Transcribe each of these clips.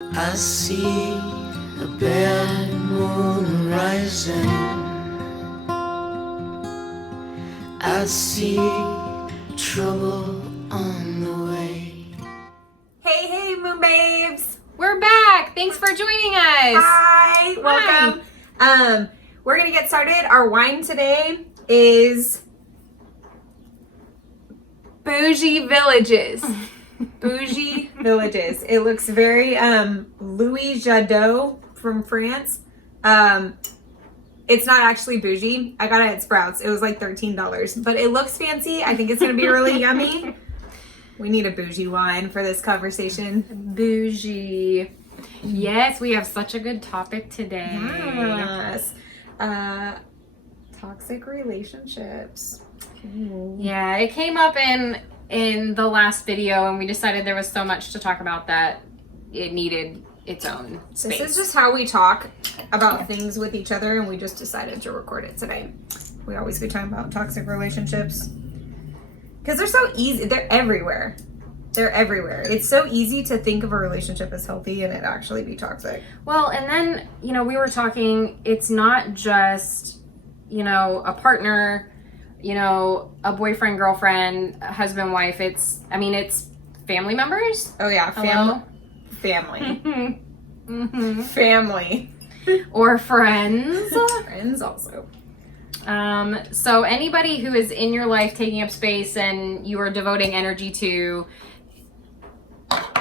I see a bad moon rising. I see trouble on the way. Hey, Moon Babes! We're back! Thanks for joining us! Hi! Welcome! We're gonna get started. Our wine today is Bougie Villages. Bougie Villages. It looks very Louis Jadot from France. It's not actually bougie. I got it at Sprouts. It was like $13, but it looks fancy. I think it's gonna be really yummy. We need a bougie wine for this conversation. Bougie. Yes, we have such a good topic today. Yes. Toxic relationships. Ooh. Yeah, it came up in the last video, and we decided there was so much to talk about that it needed its own space. This is just how we talk about things with each other, and we just decided to record it today. We always be talking about toxic relationships because they're so easy. They're everywhere. They're everywhere. It's so easy to think of a relationship as healthy and it actually be toxic. Well, and then, we were talking, it's not just, a partner, a boyfriend, girlfriend, husband, wife. It's family members. Oh yeah. Family. Mm-hmm. Family. Or friends. Friends also. So anybody who is in your life taking up space and you are devoting energy to,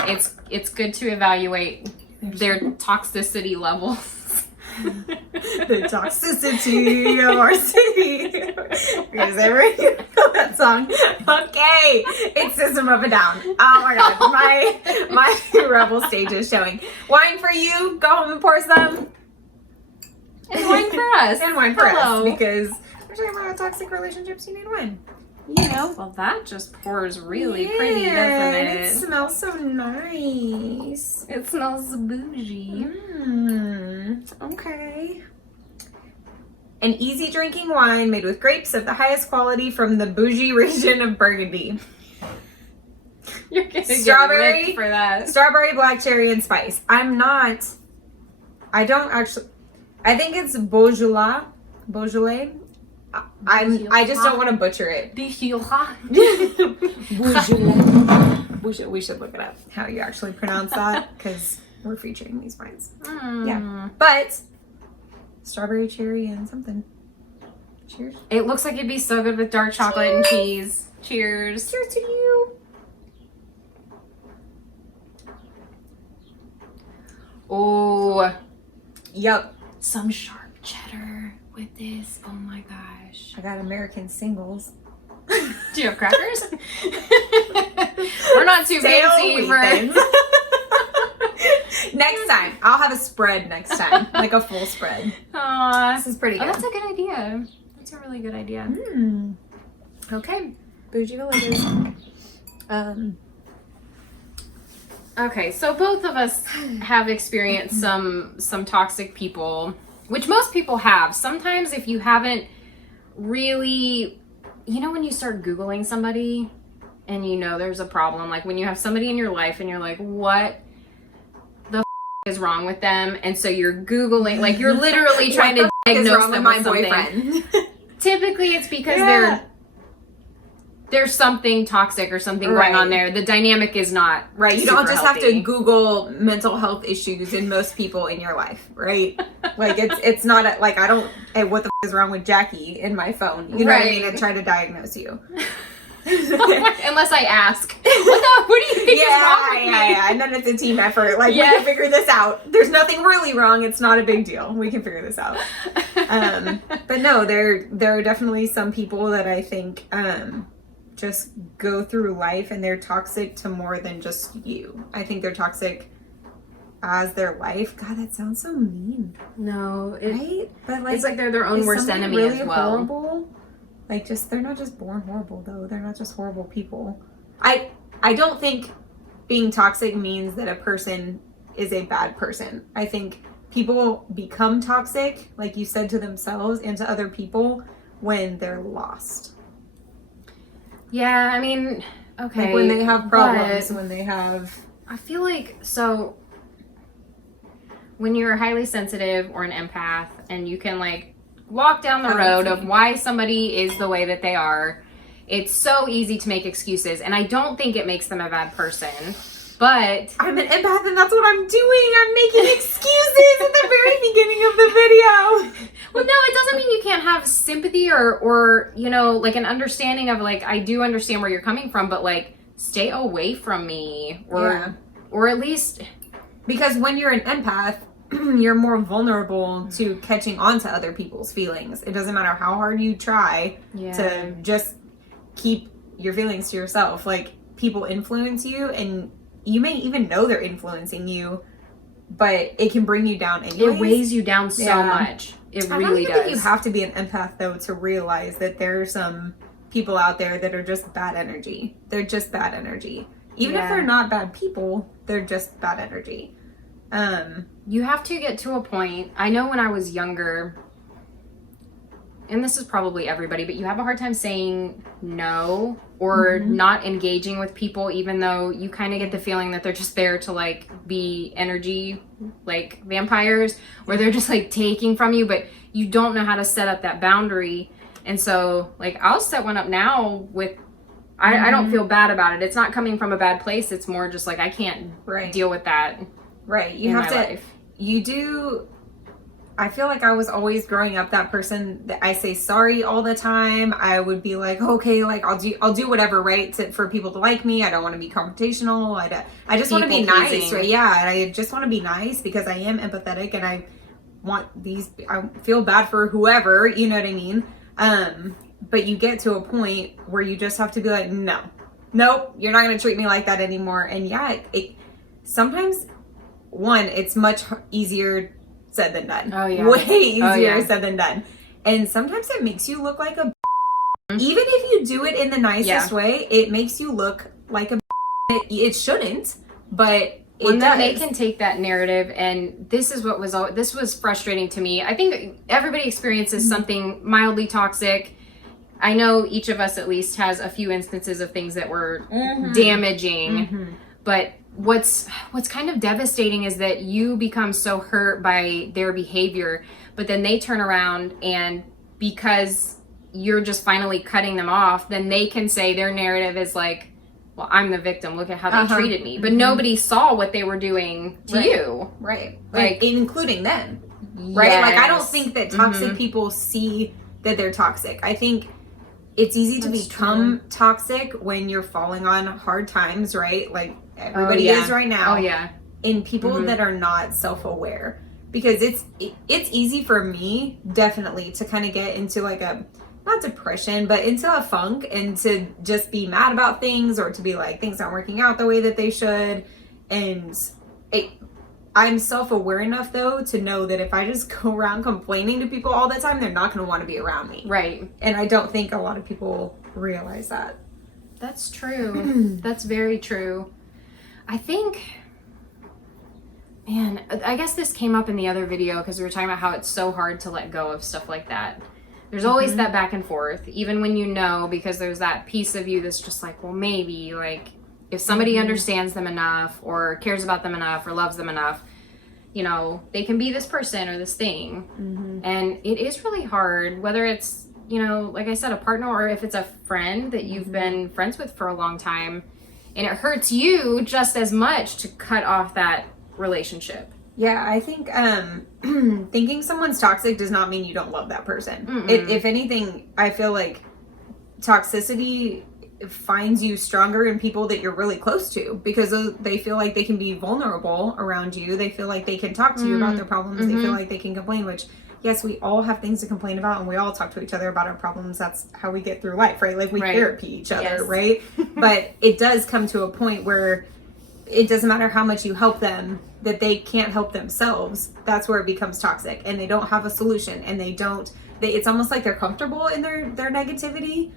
it's good to evaluate their toxicity levels. The toxicity of our city. Because everybody know that song. Okay, it's System of a Down. Oh my god, my rebel stage is showing. Wine for you. Go home and pour some. And wine for us. And wine for Hello. us, because we're talking about toxic relationships. You need wine. Well, that just pours really pretty, doesn't it? It smells so nice. It smells bougie. Okay. An easy drinking wine made with grapes of the highest quality from the bougie region of Burgundy. You're gonna Strawberry get ripped for that. Strawberry, black cherry, and spice. I think it's Beaujolais. I just don't want to butcher it. Beaujolais. We should look it up, how you actually pronounce that, because we're featuring these wines. Yeah. But strawberry, cherry, and something. Cheers. It looks like it'd be so good with dark chocolate and cheese. Cheers. Cheers to you. Oh. Yep. Some sharp cheddar with this. Oh my gosh. I got American singles. Do you have crackers? We're not too fancy for Next time. I'll have a spread next time. Like a full spread. This is pretty good. Oh, that's a good idea. That's a really good idea. Okay. Bougie Villages. Okay, so both of us have experienced some toxic people, which most people have. Sometimes if you haven't really, when you start Googling somebody and there's a problem, like when you have somebody in your life and you're like, what the is wrong with them? And so you're Googling, like you're literally trying to diagnose them with something. Boyfriend? Typically it's because there's something toxic or something going on there. The dynamic is not right. You don't just have to Google mental health issues in most people in your life, right? Like it's not like I don't. Hey, what the is wrong with Jackie in my phone? You know what I mean? And try to diagnose you. Unless I ask, what do you think is wrong with me? Yeah. And then it's a team effort. Like we can figure this out. There's nothing really wrong. It's not a big deal. We can figure this out. But no, there are definitely some people that I think just go through life and they're toxic to more than just you. I think they're toxic as their life. God, that sounds so mean. No, right? But like, it's like they're their own worst enemy really as well. Horrible? Like they're not just born horrible though. They're not just horrible people. I don't think being toxic means that a person is a bad person. I think people become toxic, like you said, to themselves and to other people when they're lost. Yeah, I mean, okay. Like when they have problems, when they have... I feel like, so when you're highly sensitive or an empath and you can like walk down the road of why somebody is the way that they are, it's so easy to make excuses. And I don't think it makes them a bad person, but I'm an empath and that's what I'm doing. I'm making excuses at the very beginning of the video. well, no, it doesn't mean you can't have sympathy or, you know, like an understanding of like, I do understand where you're coming from, but like stay away from me or at least, because when you're an empath, you're more vulnerable to catching on to other people's feelings. It doesn't matter how hard you try to just keep your feelings to yourself. Like, people influence you, and you may even know they're influencing you, but it can bring you down anyways. It weighs you down so much. It really I don't even does. think you have to be an empath, though, to realize that there are some people out there that are just bad energy. They're just bad energy. Even if they're not bad people, they're just bad energy. You have to get to a point. I know when I was younger, and this is probably everybody, but you have a hard time saying no or not engaging with people, even though you kind of get the feeling that they're just there to like be energy, like vampires, where they're just like taking from you, but you don't know how to set up that boundary. And so like I'll set one up now with, I don't feel bad about it. It's not coming from a bad place. It's more just like I can't deal with that. Right. You have to, life. You do, I feel like I was always growing up that person that I say sorry all the time. I would be like, okay, like I'll do whatever, right? For people to like me. I don't want to be confrontational. I just want to be nice, right? Yeah. I just want to be nice because I am empathetic and I feel bad for whoever, you know what I mean? But you get to a point where you just have to be like, nope, you're not going to treat me like that anymore. And sometimes, it's much easier said than done. Oh, yeah. Way easier said than done. And sometimes it makes you look like a even if you do it in the nicest way, it makes you look like a it shouldn't, but it does. They can take that narrative, and this was frustrating to me. I think everybody experiences something mildly toxic. I know each of us at least has a few instances of things that were damaging, but what's kind of devastating is that you become so hurt by their behavior, but then they turn around and because you're just finally cutting them off, then they can say their narrative is like, well, I'm the victim. Look at how they treated me. But nobody saw what they were doing to you. Right. Like including them. Right? Yes. Like I don't think that toxic people see that they're toxic. I think it's easy to become toxic when you're falling on hard times, right? Like everybody is right now. Oh yeah. In people that are not self-aware, because it's easy for me definitely to kind of get into like a not depression, but into a funk and to just be mad about things or to be like things aren't working out the way that they should. And I'm self-aware enough though to know that if I just go around complaining to people all the time, they're not going to want to be around me. Right. And I don't think a lot of people realize that. That's true. That's very true. I think, man, I guess this came up in the other video because we were talking about how it's so hard to let go of stuff like that. There's always that back and forth, even when you know, because there's that piece of you that's just like, well, maybe, like, if somebody understands them enough or cares about them enough or loves them enough, you know, they can be this person or this thing. And it is really hard, whether it's, you know, like I said, a partner or if it's a friend that you've been friends with for a long time. And it hurts you just as much to cut off that relationship. Yeah, I think thinking someone's toxic does not mean you don't love that person. If anything, I feel like toxicity finds you stronger in people that you're really close to because they feel like they can be vulnerable around you. They feel like they can talk to you about their problems. They feel like they can complain, which, yes, we all have things to complain about and we all talk to each other about our problems. That's how we get through life, right? Like we therapy each other, right? But it does come to a point where it doesn't matter how much you help them, that they can't help themselves. That's where it becomes toxic and they don't have a solution and it's almost like they're comfortable in their negativity.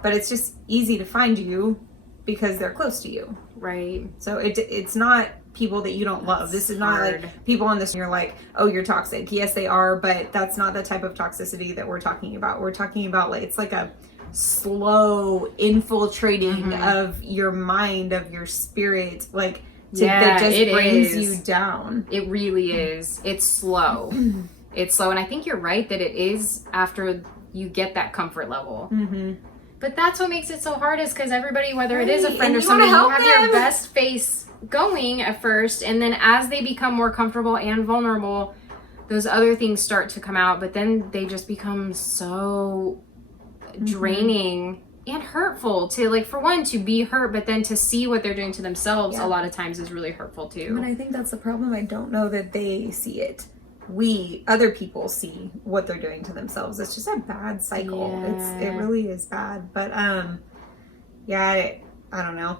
But it's just easy to find you because they're close to you. Right. So it's not people that you don't love. This is not like people on this, you're like, oh, you're toxic. Yes, they are, but that's not the type of toxicity that we're talking about. We're talking about like, it's like a slow infiltrating of your mind, of your spirit, like that just it brings is. you down. It really is. It's slow. It's slow. And I think you're right that it is after you get that comfort level. Mm-hmm. But that's what makes it so hard is because everybody, whether it is a Right, friend and or you wanna somebody, you help have them. your best face going at first. And then as they become more comfortable and vulnerable, those other things start to come out. But then they just become so draining and hurtful to, like, for one, to be hurt, but then to see what they're doing to themselves a lot of times is really hurtful too. But I think that's the problem. I don't know that they see it. Other people see what they're doing to themselves. It's just a bad cycle. Yeah. It really is bad. But yeah, I don't know.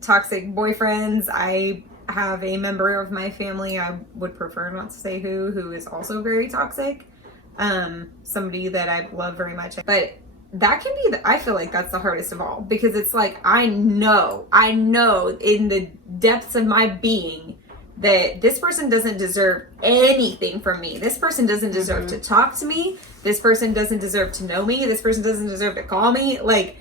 Toxic boyfriends. I have a member of my family, I would prefer not to say who is also very toxic. Somebody that I love very much. But that can be I feel like that's the hardest of all, because it's like I know in the depths of my being that this person doesn't deserve anything from me. This person doesn't deserve to talk to me. This person doesn't deserve to know me. This person doesn't deserve to call me. Like,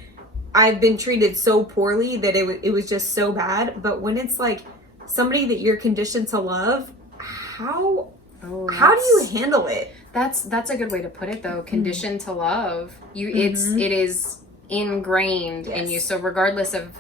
I've been treated so poorly that it was just so bad. But when it's like somebody that you're conditioned to love, how do you handle it? That's a good way to put it, though. Conditioned to love you. It is ingrained in you. So regardless of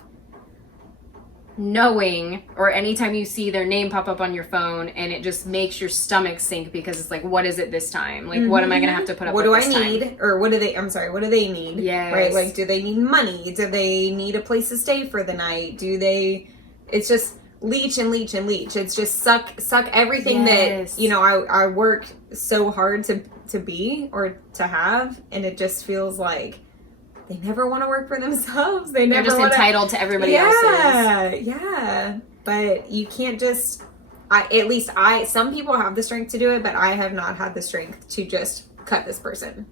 knowing, or anytime you see their name pop up on your phone and it just makes your stomach sink, because it's like, what is it this time? Like, what am I gonna have to put up with this time? What do I need? Or what do they need? Yes. Right? Like, do they need money? Do they need a place to stay for the night? It's just leech and leech and leech. It's just suck everything that, you know, I work so hard to be or to have, and it just feels like they never want to work for themselves. They're just entitled to everybody else's. Yeah. But you can't just, some people have the strength to do it, but I have not had the strength to just cut this person.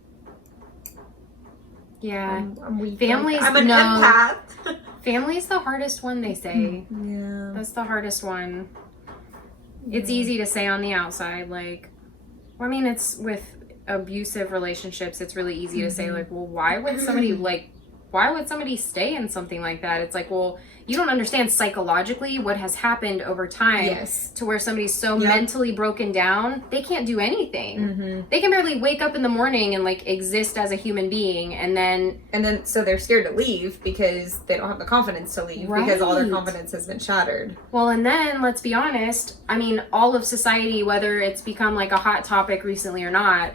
Yeah. I'm weak. Families, I'm an empath. Family's the hardest one, they say. Yeah. That's the hardest one. It's easy to say on the outside, like, well, I mean, it's with abusive relationships, it's really easy to say, like, well, why would somebody stay in something like that? It's like, well, you don't understand psychologically what has happened over time to where somebody's so mentally broken down, they can't do anything. They can barely wake up in the morning and, like, exist as a human being, and then so they're scared to leave because they don't have the confidence to leave, because all their confidence has been shattered. Well, and then let's be honest, I mean, all of society, whether it's become like a hot topic recently or not,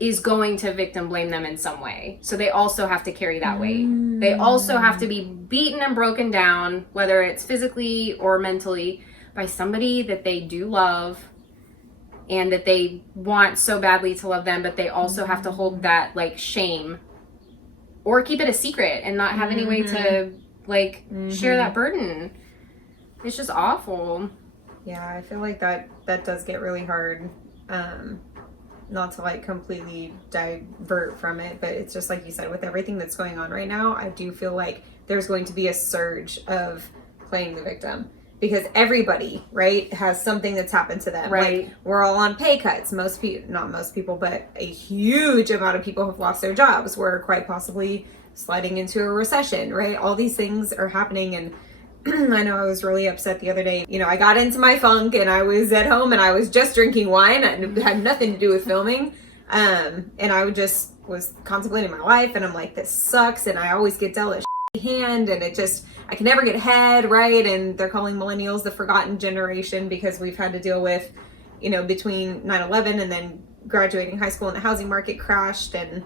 is going to victim blame them in some way. So they also have to carry that weight. They also have to be beaten and broken down, whether it's physically or mentally, by somebody that they do love and that they want so badly to love them, but they also have to hold that, like, shame or keep it a secret and not have any way to, like, share that burden. It's just awful. Yeah, I feel like that does get really hard. Not to, like, completely divert from it, but it's just like you said, with everything that's going on right now, I do feel like there's going to be a surge of playing the victim, because everybody, right, has something that's happened to them. Right. Like, we're all on pay cuts. Not most people, but a huge amount of people have lost their jobs. We're quite possibly sliding into a recession, right? All these things are happening, and I know I was really upset the other day. You know, I got into my funk and I was at home and I was just drinking wine. It had nothing to do with filming. And I was contemplating my life, and I'm like, this sucks. And I always get dealt a hand, and I can never get ahead, right? And they're calling millennials the forgotten generation, because we've had to deal with, you know, between 9/11 and then graduating high school and the housing market crashed, and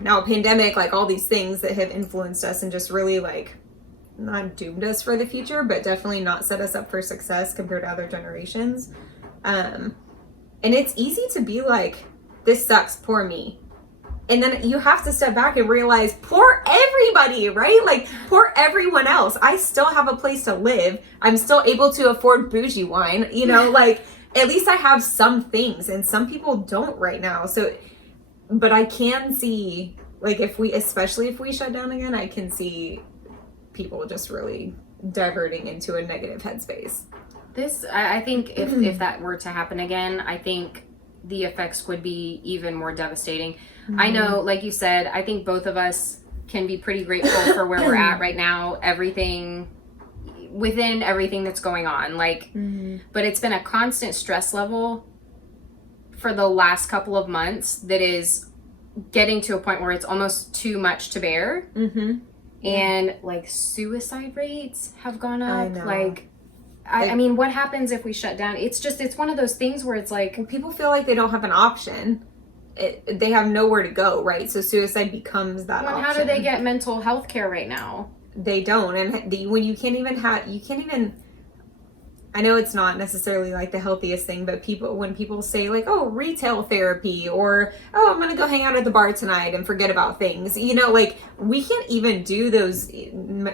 now a pandemic, like all these things that have influenced us and just really, like, not doomed us for the future, but definitely not set us up for success compared to other generations. And it's easy to be like, this sucks, poor me. And then you have to step back and realize, poor everybody, right? Like, poor everyone else. I still have a place to live. I'm still able to afford bougie wine, you know, like, at least I have some things, and some people don't right now. So, but I can see, like, especially if we shut down again, I can see people just really diverting into a negative headspace. I think if that were to happen again, I think the effects would be even more devastating. I know, like you said, I think both of us can be pretty grateful for where we're at right now. Everything, within everything that's going on. Like, but it's been a constant stress level for the last couple of months that is getting to a point where it's almost too much to bear. And like suicide rates have gone up. I know. Like, I mean, what happens if we shut down? It's one of those things where it's like, people feel like they don't have an option. They have nowhere to go, right? So suicide becomes that option. how do they get mental health care right now? They don't. And when you can't even I know it's not necessarily like the healthiest thing, but when people say like, oh, retail therapy, or, oh, I'm going to go hang out at the bar tonight and forget about things, you know, like we can't even do those,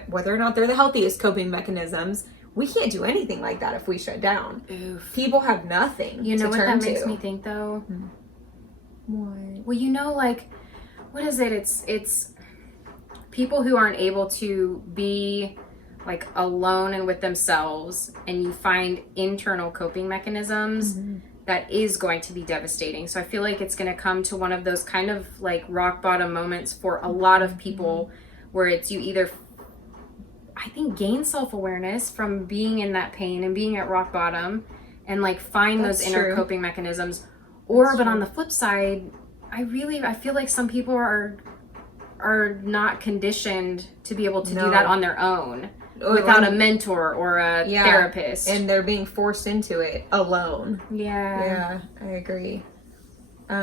whether or not they're the healthiest coping mechanisms. We can't do anything like that if we shut down. Oof. People have nothing You know to what turn that makes to. me think though? What? Well, you know, like, what is it? It's people who aren't able to be like alone and with themselves, and you find internal coping mechanisms that is going to be devastating. So I feel like it's going to come to one of those kind of like rock bottom moments for a lot of people where it's you either, I think, gain self-awareness from being in that pain and being at rock bottom and like find That's those inner true. coping mechanisms, or That's but true. on the flip side, I feel like some people are not conditioned to be able to do that on their own without a mentor or a therapist, and they're being forced into it alone. yeah I agree. I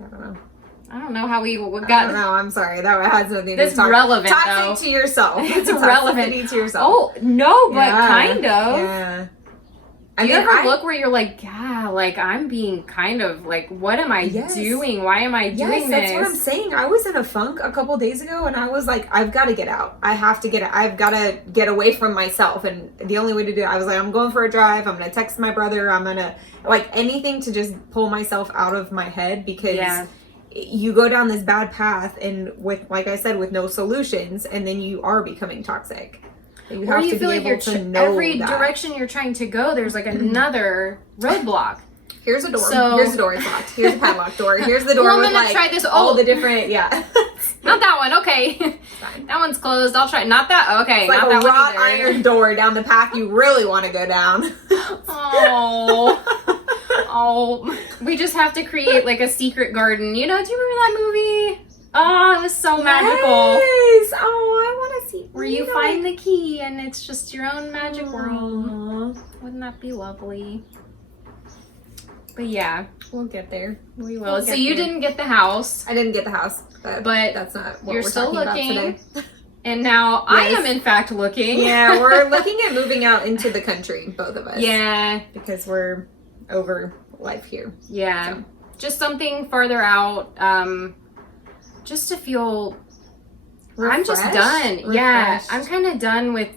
don't know. I don't know how we I don't got. know. I'm sorry. That has nothing to do That's with relevant, toxic though. to yourself. It's Toxicity relevant to yourself. Oh no, but Yeah. kind of. Yeah. Do you ever look where you're like, yeah, like I'm being kind of like, what am I doing? Why am I doing that's this? what I'm saying. I was in a funk a couple days ago, and I was like, I've got to get out. I have to get out. I've got to get away from myself. And the only way to do it, I was like, I'm going for a drive. I'm going to text my brother. I'm going to, like, anything to just pull myself out of my head, because you go down this bad path, and with, like I said, with no solutions, and then you are becoming toxic. You or have you to feel be like able to you're know every that. direction you're trying to go, there's like another roadblock. Here's a door. So- Here's a door. It's locked. Here's a padlock door. Here's the door Well, I'm with gonna like try this. all Oh. the different. Yeah. Not that one. Okay, Fine. that one's closed. I'll try. Not that. Okay, It's like not a that one wrought either. iron door down the path you really want to go down. Oh, we just have to create like a secret garden. You know? Do you remember that movie? Oh, it was so magical. Yes. Oh, I want to see. Where you find the key and it's just your own magic world. Wouldn't that be lovely? But yeah, We'll get there. we will. We'll So get you there. didn't get the house, I didn't get the house, but that's not what you're we're still talking looking. about today. And now I Yes. am in fact looking. Yeah, we're looking at moving out into the country, both of us. Yeah. Because we're over life here. Yeah. So. Just something farther out. Just to feel I'm just Refreshed? done. Yeah. Refreshed. I'm kind of done with,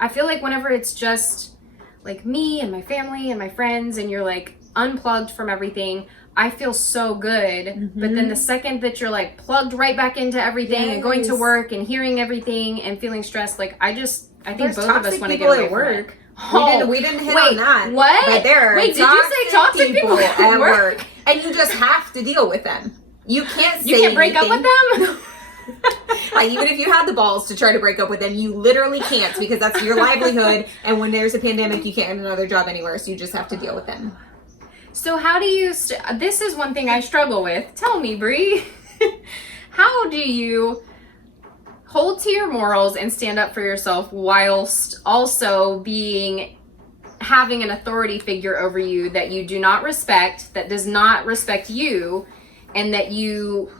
I feel like whenever it's just like me and my family and my friends and you're like unplugged from everything, I feel so good. But then the second that you're like plugged right back into everything and going to Yes. work and hearing everything and feeling stressed, like I think There's both of us toxic want to people get away at from it. work. Oh, We didn't hit wait, on that. what? But there are Wait, did you say toxic people at work? And you just have to deal with them. You can't say You can't break up anything. with them? Like, even if you had the balls to try to break up with them, you literally can't, because that's your livelihood. And when there's a pandemic, you can't get another job anywhere, so you just have to deal with them. So how do you, this is one thing I struggle with. Tell me, Bree. How do you hold to your morals and stand up for yourself whilst also having an authority figure over you that you do not respect, that does not respect you, and that you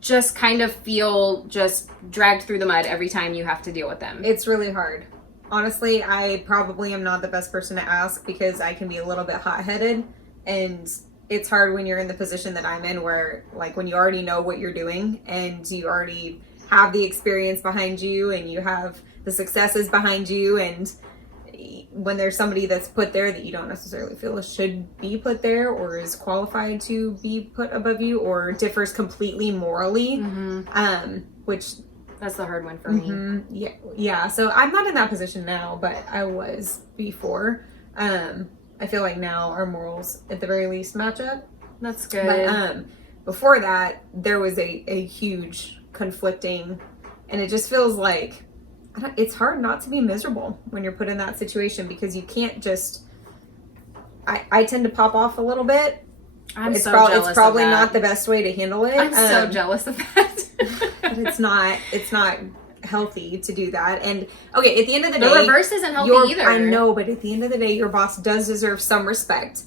just kind of feel just dragged through the mud every time you have to deal with them? It's really hard. Honestly, I probably am not the best person to ask, because I can be a little bit hot-headed, and it's hard when you're in the position that I'm in, where like when you already know what you're doing and you already have the experience behind you and you have the successes behind you, and when there's somebody that's put there that you don't necessarily feel should be put there or is qualified to be put above you or differs completely morally, which That's the hard one for me. yeah. So I'm not in that position now, but I was before. I feel like now our morals at the very least match up. That's good. But before that, there was a huge conflicting, and it just feels like it's hard not to be miserable when you're put in that situation, because you can't just, I tend to pop off a little bit. It's probably not the best way to handle it. I'm so jealous of that. But it's not healthy to do that. And okay, at the end of the day, the reverse isn't healthy either. I know, but at the end of the day, your boss does deserve some respect.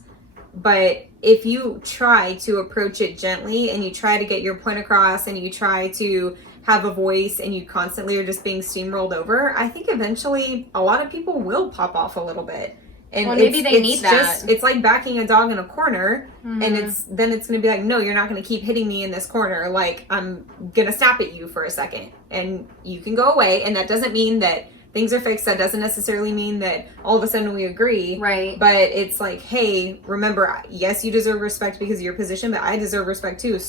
But if you try to approach it gently and you try to get your point across and you try to have a voice and you constantly are just being steamrolled over, I think eventually a lot of people will pop off a little bit. And maybe they need that. It's like backing a dog in a corner, and it's going to be like, no, you're not going to keep hitting me in this corner. Like, I'm going to snap at you for a second, and you can go away. And that doesn't mean that things are fixed. That doesn't necessarily mean that all of a sudden we agree. Right. But it's like, hey, remember, yes, you deserve respect because of your position, but I deserve respect too.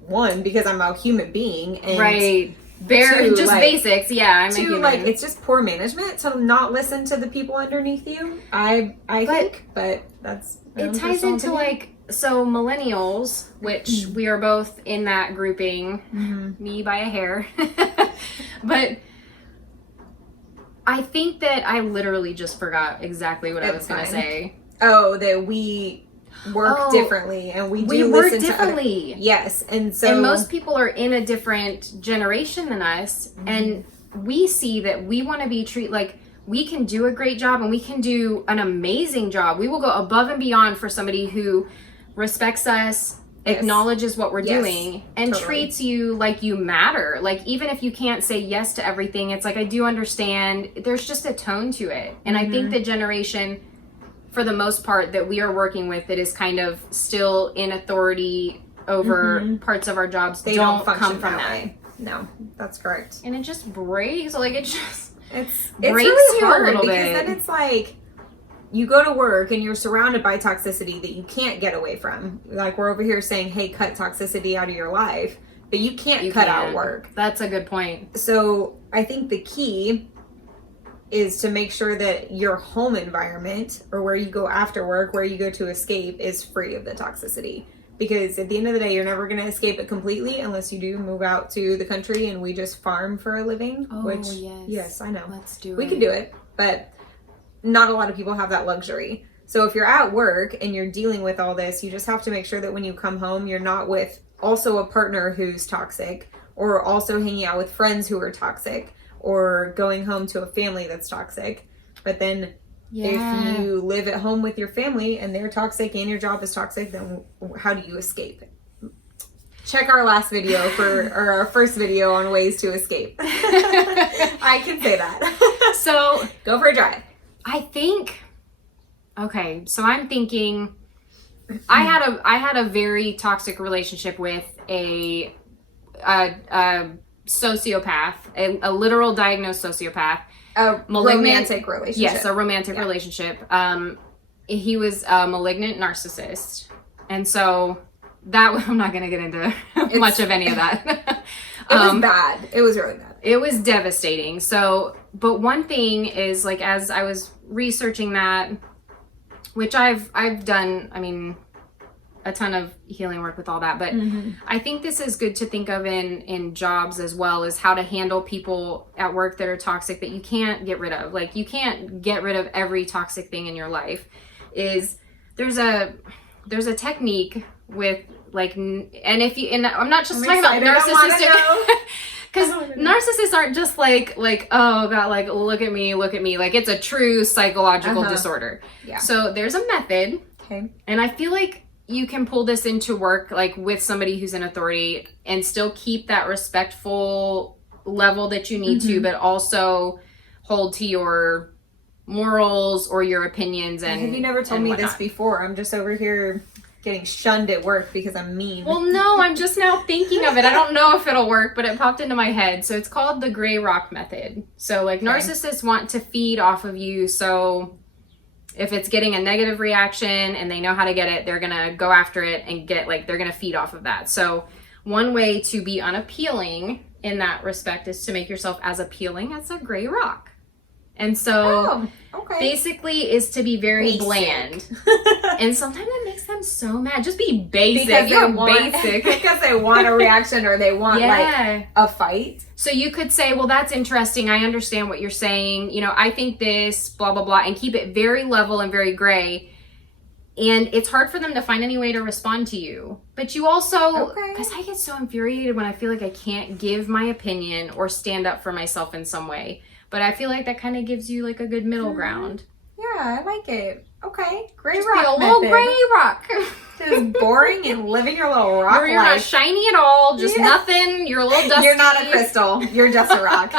One, because I'm a human being. And right. Just basics, yeah. I'm a human. Like, it's just poor management to not listen to the people underneath you. I think, but that's it ties into like, so millennials, which we are both in that grouping, me by a hair, but I think that I literally just forgot exactly what I was going to say. Oh, that we work differently, and we work differently. Yes, and most people are in a different generation than us, and we see that we want to be treated like we can do a great job and we can do an amazing job. We will go above and beyond for somebody who respects us, acknowledges what we're doing, and treats you like you matter. Like, even if you can't say yes to everything, it's like, I do understand. There's just a tone to it, and I think the generation, for the most part, that we are working with, that is kind of still in authority over parts of our jobs, they don't come from that way. No, that's correct. And it just breaks. Like, it just it's breaks really you hard a little because bit. then it's like you go to work and you're surrounded by toxicity that you can't get away from. Like, we're over here saying, hey, cut toxicity out of your life, but you can't cut out work. That's a good point. So I think the key is to make sure that your home environment, or where you go after work, where you go to escape, is free of the toxicity. Because at the end of the day, you're never going to escape it completely unless you do move out to the country and we just farm for a living. Oh, which, yes, I know. Let's do it. We can do it, but not a lot of people have that luxury. So if you're at work and you're dealing with all this, you just have to make sure that when you come home, you're not with also a partner who's toxic, or also hanging out with friends who are toxic, or going home to a family that's toxic. But then if you live at home with your family and they're toxic and your job is toxic, then how do you escape? Check our last video or our first video on ways to escape. I can say that. So go for a drive. I think, okay, so I'm thinking, I had a very toxic relationship with a sociopath, a literal diagnosed sociopath. A romantic relationship. Yes, a romantic relationship. He was a malignant narcissist. And so that, I'm not going to get into much of any of that. It was bad. It was really bad. It was devastating. So, but one thing is, like, as I was researching that, which I've done, I mean, a ton of healing work with all that, but I think this is good to think of in jobs as well, as how to handle people at work that are toxic that you can't get rid of. Like, you can't get rid of every toxic thing in your life. There's a technique with, like, and I'm not just talking about narcissistic, because narcissists aren't just like, oh God, like, look at me, like, it's a true psychological disorder. Yeah. So there's a method. Okay. And I feel like you can pull this into work, like, with somebody who's in authority, and still keep that respectful level that you need to, but also hold to your morals or your opinions. And have you never told me this before? I'm just over here getting shunned at work because I'm mean. Well, no, I'm just now thinking of it. I don't know if it'll work, but it popped into my head. So it's called the gray rock method. So, like, narcissists want to feed off of you. So if it's getting a negative reaction and they know how to get it, they're going to go after it and they're going to feed off of that. So one way to be unappealing in that respect is to make yourself as appealing as a gray rock. And so basically is to be very bland. And sometimes it makes them everyone's so mad. Just be basic. Because You're they want, basic. because they want a reaction or they want Yeah. like a fight. So you could say, well, that's interesting. I understand what you're saying. You know, I think this, blah, blah, blah, and keep it very level and very gray. And it's hard for them to find any way to respond to you. But you also, because I get so infuriated when I feel like I can't give my opinion or stand up for myself in some way. But I feel like that kind of gives you like a good middle ground. Yeah, I like it. Okay, gray Just rock be a little method. gray rock. Just boring and living your little rock You're not life. shiny at all. Just Yeah. nothing. You're a little dusty. You're not a crystal. You're just a rock.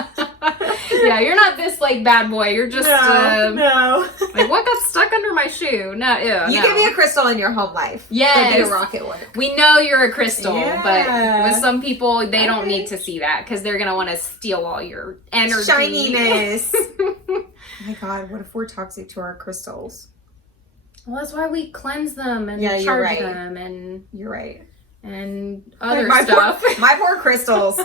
Yeah, you're not this like bad boy. You're just no. like, what got stuck under my shoe? No, ew, You no. can be a crystal in your home life. Yes. But do rocket work. We know you're a crystal, Yeah. but with some people, they don't need to see that because they're gonna want to steal all your energy. Shininess. Oh my God, what if we're toxic to our crystals? Well, that's why we cleanse them and Yeah, you're charge right. them and You're right. other my stuff. My poor crystals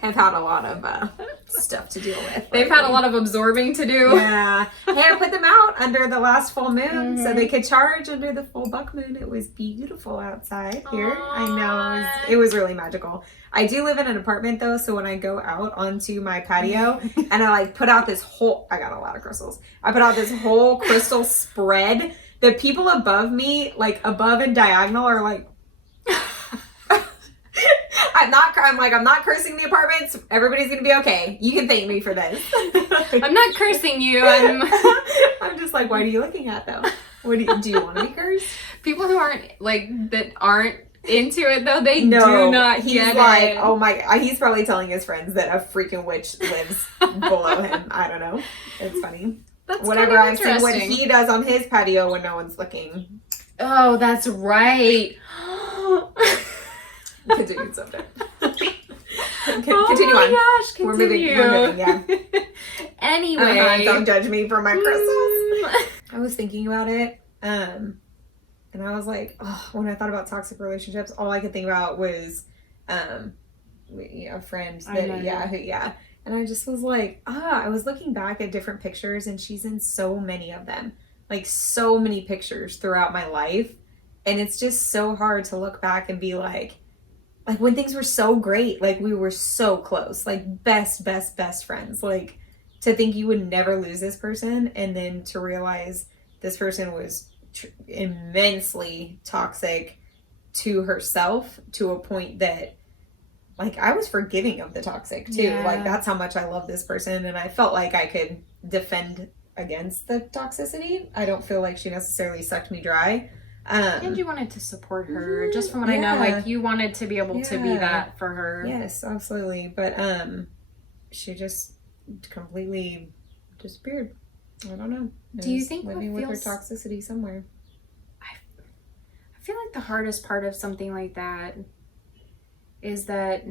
have had a lot of stuff to deal with. They've had a lot of absorbing to do. Yeah. Hey, I put them out under the last full moon so they could charge under the full buck moon. It was beautiful outside here. I know. It was really magical. I do live in an apartment though, so when I go out onto my patio and I like put out this whole, I got a lot of crystals. I put out this whole crystal spread. The people above me, like above and diagonal, are like, I'm not cursing the apartments. Everybody's gonna be okay. You can thank me for this. I'm not cursing you. I'm just like, what are you looking at though? Do you want to be cursed? People who aren't aren't into it though, they No, do not he's get like, it. oh my, he's probably telling his friends that a freaking witch lives below him. I don't know. It's funny. That's Whatever kind I've of seen what interesting. he does on his patio when no one's looking. Oh, that's right. Continue subject. Continue Oh on. my gosh, We're continue. moving, yeah. Anyway. Don't judge me for my crystals. I was thinking about it, and I was like, oh, when I thought about toxic relationships, all I could think about was, a friend that, and I just was like, I was looking back at different pictures, and she's in so many of them, like so many pictures throughout my life, and it's just so hard to look back and be like when things were so great, like we were so close, like best friends, like to think you would never lose this person, and then to realize this person was immensely toxic to herself to a point that like I was forgiving of the toxic too. Yeah. Like that's how much I love this person, and I felt like I could defend against the toxicity. I don't feel like she necessarily sucked me dry. And you wanted to support her, just from what I know, like you wanted to be able to be that for her. Yes, absolutely. But she just completely disappeared. I don't know. Do you think living what with her feels- toxicity somewhere? I feel like the hardest part of something like that is that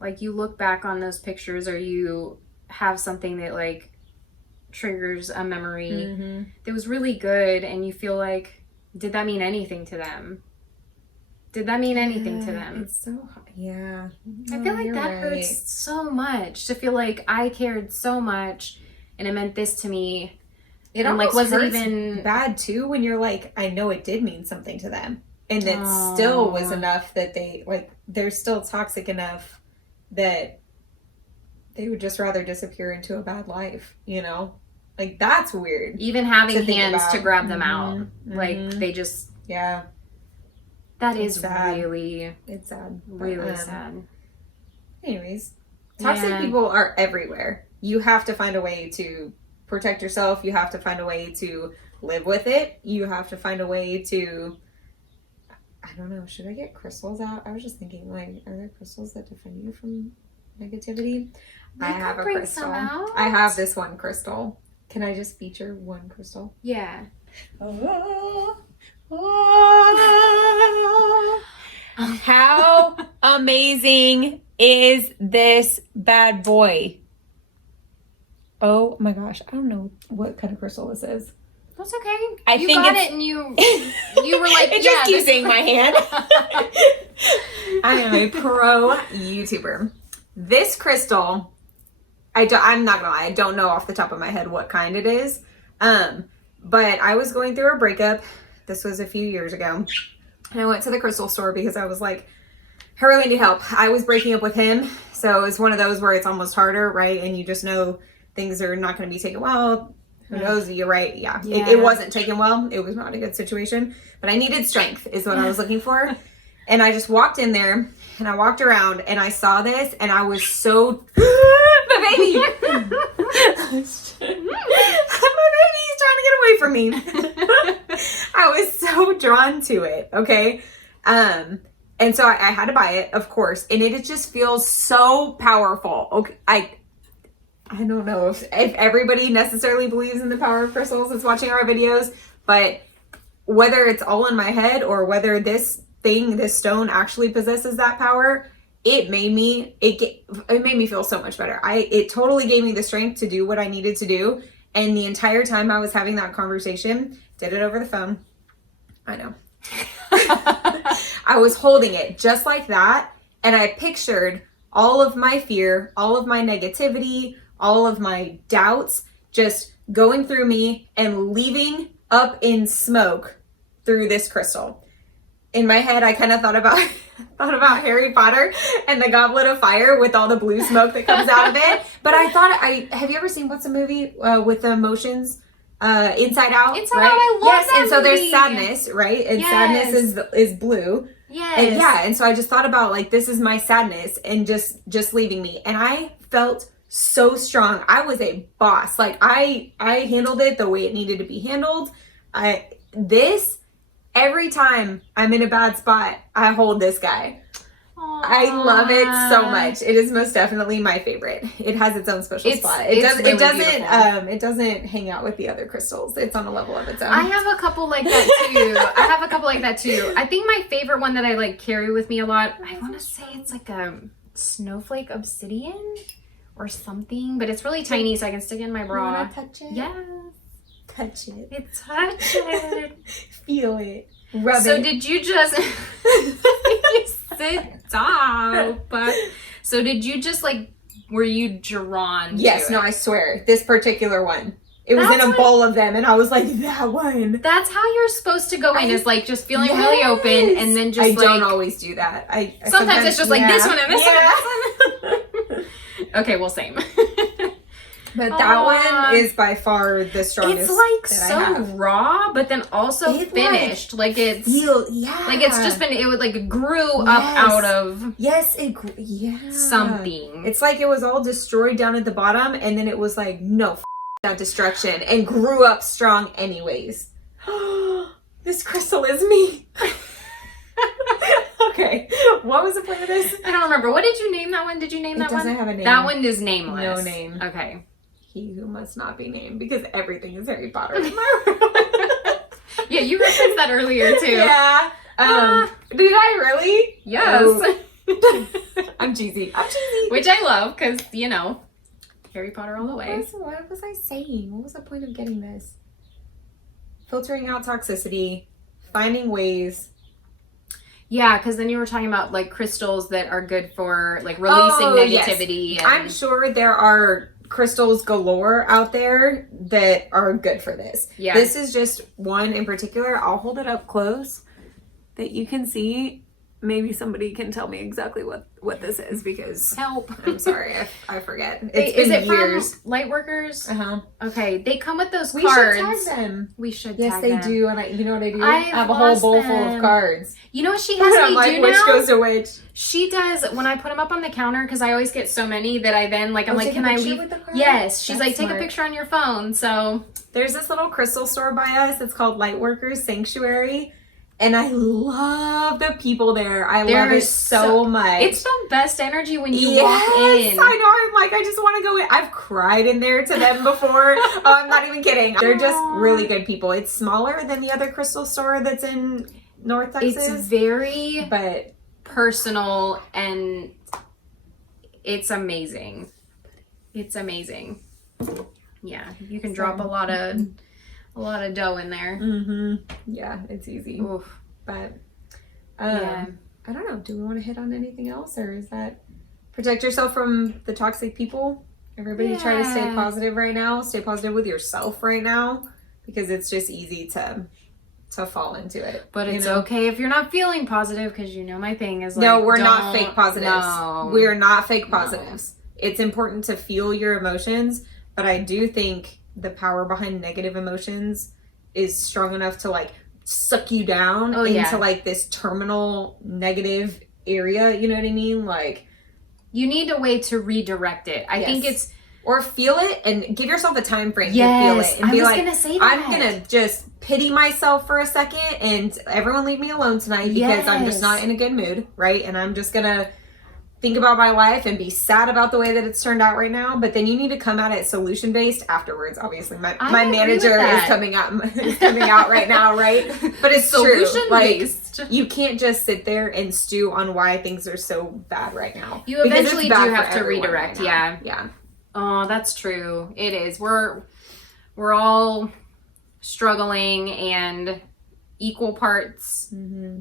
like you look back on those pictures, or you have something that like triggers a memory that was really good, and you feel like, did that mean anything to them? Did that mean anything to them? It's so yeah. I feel like that hurts so much, to feel like I cared so much and it meant this to me. It and almost like was it hurts even bad too when you're like, I know it did mean something to them, and it still was enough that they're still toxic enough that they would just rather disappear into a bad life, you know? Like that's weird. even having to think hands about. to grab them out, like mhm. they just Yeah, that It's is sad. really it's sad. really But, sad. Anyways, toxic Yeah. people are everywhere. You have to find a way to protect yourself. You have to find a way to live with it. You have to find a way to, I don't know, should I get crystals out? I was just thinking, like, are there crystals that defend you from negativity? I could have a bring crystal. some out. I have this one crystal. Can I just feature one crystal? Yeah. How amazing is this bad boy? Oh my gosh, I don't know what kind of crystal this is. That's okay. I you think got it's- it, and you were like, It yeah, just keeps this in my hand. I am a pro YouTuber. This crystal, I'm not gonna lie, I don't know off the top of my head what kind it is. But I was going through a breakup This was a few years ago. And I went to the crystal store because I was like, I really need help. I was breaking up with him. So it's one of those where it's almost harder, right? And you just know things are not going to be taken well. Who knows? You're right. Yeah. It wasn't taken well. It was not a good situation. But I needed strength is what I was looking for. And I just walked in there and I walked around and I saw this and I was so... My baby! My baby's trying to get away from me. I was so drawn to it. Okay. And so I had to buy it, of course. And it just feels so powerful. Okay. I don't know if everybody necessarily believes in the power of crystals that's watching our videos, but whether it's all in my head or whether this stone actually possesses that power, it made me feel so much better. It totally gave me the strength to do what I needed to do. And the entire time I was having that conversation, did it over the phone. I know. I was holding it just like that. And I pictured all of my fear, all of my negativity, all of my doubts just going through me and leaving up in smoke through this crystal. In my head, I kind of thought about Harry Potter and the Goblet of Fire with all the blue smoke that comes out of it. But I thought, have you ever seen, what's the movie with the emotions? Inside Out. Inside right? Out, I love that and so movie. there's sadness, right? And sadness is blue. Yes. And and so I just thought about like, this is my sadness and just leaving me. And I felt so strong. I was a boss. Like I handled it the way it needed to be handled. Every time I'm in a bad spot, I hold this guy. Aww. I love it so much. It is most definitely my favorite. It has its own special spot. It doesn't hang out with the other crystals. It's on a level of its own. I have a couple like that too. I think my favorite one that I like carry with me a lot, I want to say it's like a snowflake obsidian or something, but it's really tiny so I can stick it in my bra. You wanna touch it? Yes. Touch it. Touch it. Feel it. Rub it. So did you just stop? So did you just like, were you drawn Yes, to no, it? I swear. This particular one. It was in a bowl of them and I was like, that one. That's how you're supposed to go in, is like just feeling really open and then just I like... don't always do that. I sometimes it's just like this one and this one and this one. Okay, well, same. But that one is by far the strongest. It's like that I have. so raw, but then also finished. Like it's like it's just been, it would like grew up out of something. It's like it was all destroyed down at the bottom, and then it was like that destruction, and grew up strong anyways. This crystal is me. Okay, what was the point of this? I don't remember. What did you name that one? Did you name that one? It doesn't have a name. That one is nameless. No name. Okay. He who must not be named, because everything is Harry Potter. Yeah, you referenced that earlier too. Yeah. Did I really? Yes. Oh. I'm cheesy. Which I love because, Harry Potter all the way. What was I saying? What was the point of getting this? Filtering out toxicity, finding ways. Yeah, because then you were talking about like crystals that are good for like releasing negativity. Yes. And... I'm sure there are crystals galore out there that are good for this. Yeah. This is just one in particular. I'll hold it up close that you can see. Maybe somebody can tell me exactly what this is, because help. I'm sorry, I forget. It's been years. From Lightworkers? Uh-huh. Okay, they come with those We cards. should tag them. We should Yes, tag they them. do. And you know what I do? I I have a whole bowl full of cards. You know what she has I'm me like, do which now? goes to which? She does, when I put them up on the counter, because I always get so many that I then, like, I'm like, take can a I picture leave? with the card? Yes. She's That's like, take smart. a picture on your phone. So There's this little crystal store by us. It's called Lightworkers Sanctuary. And I love the people there. I love it so much. It's the best energy when you walk in. I know. I'm like, I just want to go in. I've cried in there to them before. Oh, I'm not even kidding. They're just really good people. It's smaller than the other crystal store that's in North Texas. It's very but personal and it's amazing. It's amazing. Yeah, you can drop a lot of dough in there. Mm-hmm. Yeah, it's easy. Oof. But Yeah. I don't know. Do we want to hit on anything else, or is that protect yourself from the toxic people? Everybody try to stay Yeah. positive right now. Stay positive with yourself right now, because it's just easy to to fall into it. But it's you know? okay if you're not feeling positive, because you know my thing is like, no, we're not fake positives. No. We're not fake positives. It's important to feel your emotions, but I do think the power behind negative emotions is strong enough to like suck you down into like this terminal negative area. You know what I mean? Like, you need a way to redirect it. I think it's, or feel it and give yourself a time frame to yes, feel it and be like, gonna say that. I'm gonna just pity myself for a second and everyone leave me alone tonight because I'm just not in a good mood, right? And I'm just gonna think about my life and be sad about the way that it's turned out right now. But then you need to come at it solution based afterwards. Obviously, my manager is coming out right now, right? But it's solution based. Like, you can't just sit there and stew on why things are so bad right now. You eventually do have to redirect. Right yeah. Oh, that's true. It is. We're all struggling and equal parts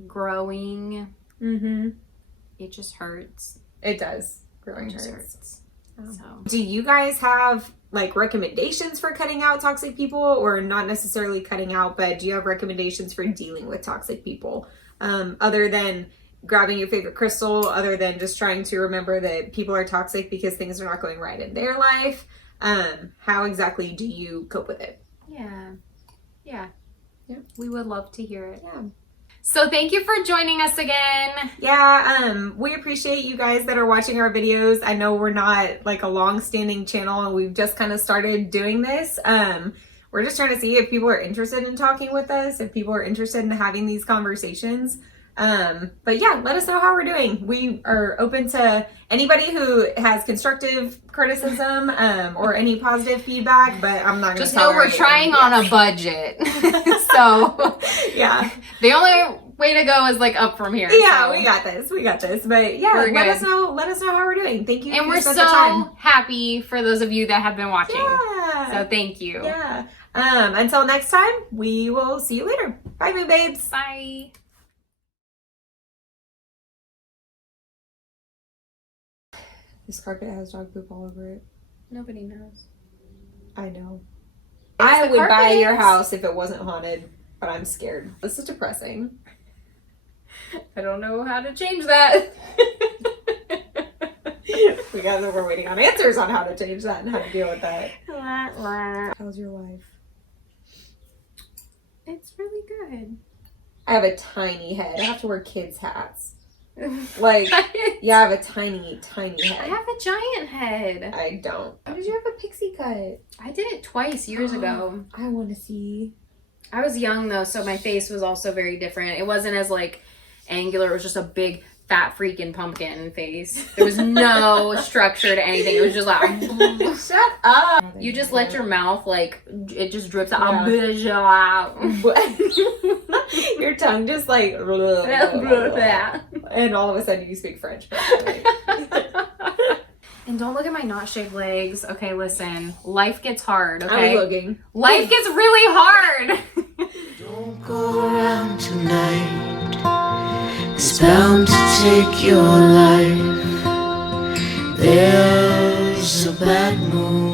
growing. It just hurts. It does. Growing hurts. So. Do you guys have like recommendations for cutting out toxic people, or not necessarily cutting out, but do you have recommendations for dealing with toxic people? Other than grabbing your favorite crystal, other than just trying to remember that people are toxic because things are not going right in their life. How exactly do you cope with it? Yeah. We would love to hear it. Yeah. So thank you for joining us again. Yeah, we appreciate you guys that are watching our videos. I know we're not like a long-standing channel and we've just kind of started doing this. We're just trying to see if people are interested in talking with us, if people are interested in having these conversations. But yeah, let us know how we're doing. We are open to anybody who has constructive criticism, or any positive feedback, but I'm not going to just know we're trying on a budget. So yeah, the only way to go is like up from here. Yeah, so. we got this. But yeah, let us know how we're doing. Thank you. And we're so happy for those of you that have been watching. Yeah. So thank you. Yeah. Until next time, we will see you later. Bye, Moon Babes. Bye. This carpet has dog poop all over it. Nobody knows. I know. I would buy your house if it wasn't haunted, but I'm scared. This is depressing. I don't know how to change that. We're waiting on answers on how to change that and how to deal with that. How's your life? It's really good. I have a tiny head. I have to wear kids' hats. Like, yeah, I have a tiny head. I have a giant head. I don't. How did you have a pixie cut? I did it twice years ago. I want to see. I was young though, so my face was also very different. It wasn't as like angular. It was just a big fat freaking pumpkin face. There was no structure to anything. It was just like shut up. You just let your mouth like it just drips out. Yeah. Your tongue just like and all of a sudden you speak French. And don't look at my not shaved legs. Okay, listen. Life gets hard, okay? I was looking. Life gets really hard. Don't go around tonight. It's bound to take your life. There's a bad moon